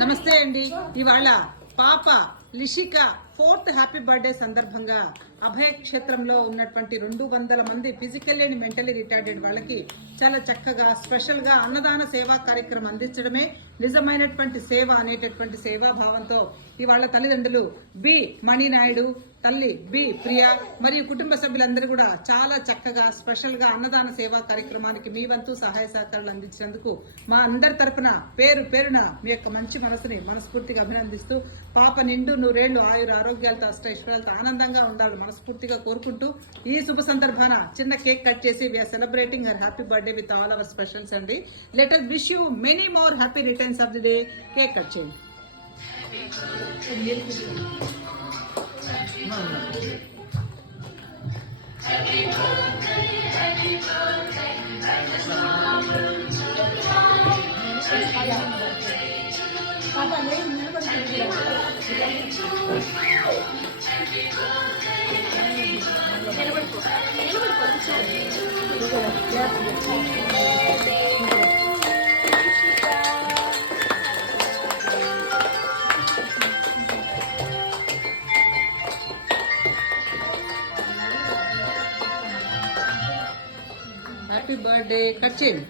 నమస్తే అండి. ఇవాళ పాప లిషిక 4th హ్యాపీ బర్త్డే సందర్భంగా అభయ క్షేత్రంలో ఉన్నటువంటి 200 మంది ఫిజికల్లీ అండ్ మెంటలీ రిటార్డెడ్ వాళ్ళకి చాలా చక్కగా స్పెషల్ గా అన్నదాన సేవా కార్యక్రమం అందించడమే నిజమైనటువంటి సేవ అనేటటువంటి సేవాభావంతో ఇవాళ తల్లిదండ్రులు బి మణినాయుడు, తల్లి బి ప్రియా మరియు కుటుంబ సభ్యులందరూ కూడా చాలా చక్కగా స్పెషల్ గా అన్నదాన సేవా కార్యక్రమానికి మీ వంతు సహాయ సహకారాలు అందించినందుకు మా అందరి తరపున పేరు పేరున మీ యొక్క మంచి మనసుని మనస్ఫూర్తిగా అభినందిస్తూ పాప నిండు నూరేళ్లు ఆయుర ఆరోగ్యాలతో అష్టైశ్వర్యాలతో ఆనందంగా ఉండాలని మనస్ఫూర్తిగా కోరుకుంటూ ఈ శుభ సందర్భాన చిన్న కేక్ కట్ చేసి we're celebrating her happy birthday with all our specials అండి. Let us wish you many more happy returns of the day. Cake cut చేయండి. Happy birthday. కట్ చేయండి.